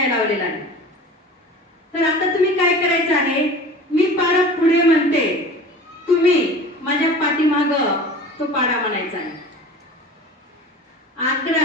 न्याय लावलेला आहे तर आता तुम्ही काय करायचं आहे? मी पारा पुढे म्हणते. तुम्ही माझ्या पाठीमाग तो पारा म्हणायचा आहे. आकडा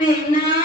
big now.